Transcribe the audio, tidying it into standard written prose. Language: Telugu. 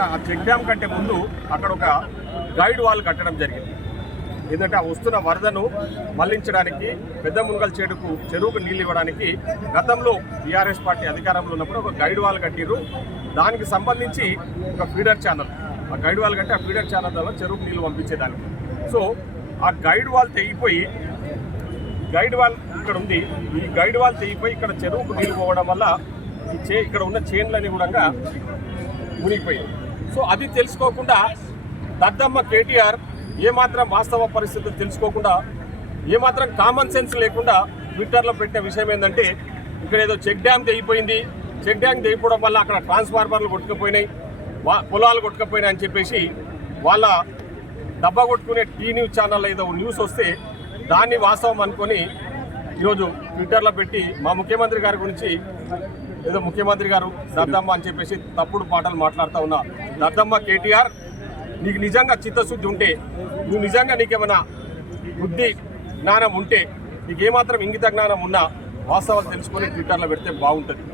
ఆ చెక్ డ్యామ్ కంటే ముందు అక్కడ ఒక గైడ్ వాల్ కట్టడం జరిగింది. ఎందుకంటే ఆ వస్తున్న వరదను మళ్లించడానికి పెద్ద ముంగల్ చెరువుకు నీళ్ళు ఇవ్వడానికి గతంలో టీఆర్ఎస్ పార్టీ అధికారంలో ఉన్నప్పుడు ఒక గైడ్ వాల్ కట్టిరు. దానికి సంబంధించి ఒక ఫీడర్ ఛానల్, ఆ గైడ్ వాల్ కట్టి ఆ ఫీడర్ ఛానల్ ద్వారా చెరువుకు నీళ్ళు పంపించేదానికి. సో ఆ గైడ్ వాల్ తెగిపోయి, గైడ్ వాల్ ఇక్కడ ఉంది, ఈ గైడ్ వాల్ తెగిపోయి ఇక్కడ చెరువుకు నీళ్ళు పోవడం వల్ల ఇక్కడ ఉన్న చైన్లని కూడా మునిగిపోయాయి. సో అది తెలుసుకోకుండా దద్దమ్మ కేటీఆర్ ఏమాత్రం వాస్తవ పరిస్థితులు తెలుసుకోకుండా, ఏమాత్రం కామన్ సెన్స్ లేకుండా ట్విట్టర్లో పెట్టిన విషయం ఏంటంటే, ఇక్కడ ఏదో చెక్ డ్యామ్ తెగిపోయింది, చెక్ డ్యామ్ తెగిపోవడం వల్ల అక్కడ ట్రాన్స్ఫార్మర్లు కొట్టుకుపోయినాయి, పొలాలు కొట్టుకుపోయినాయి అని చెప్పేసి వాళ్ళ డబ్బా కొట్టుకునే టీ న్యూస్ ఛానల్ ఏదో న్యూస్ వస్తే దాన్ని వాస్తవం అనుకొని ఈరోజు ట్విట్టర్లో పెట్టి మా ముఖ్యమంత్రి గారి గురించి ఏదో ముఖ్యమంత్రి గారు దద్దమ్మ అని చెప్పేసి తప్పుడు పాటలు మాట్లాడుతూ ఉన్నా. దద్దమ్మ కేటీఆర్, నీకు నిజంగా చిత్తశుద్ధి ఉంటే, నువ్వు నిజంగా నీకేమైనా బుద్ధి జ్ఞానం ఉంటే, నీకేమాత్రం ఇంగిత జ్ఞానం ఉన్నా వాస్తవాలు తెలుసుకొని ట్విట్టర్లో పెడితే బాగుంటుంది.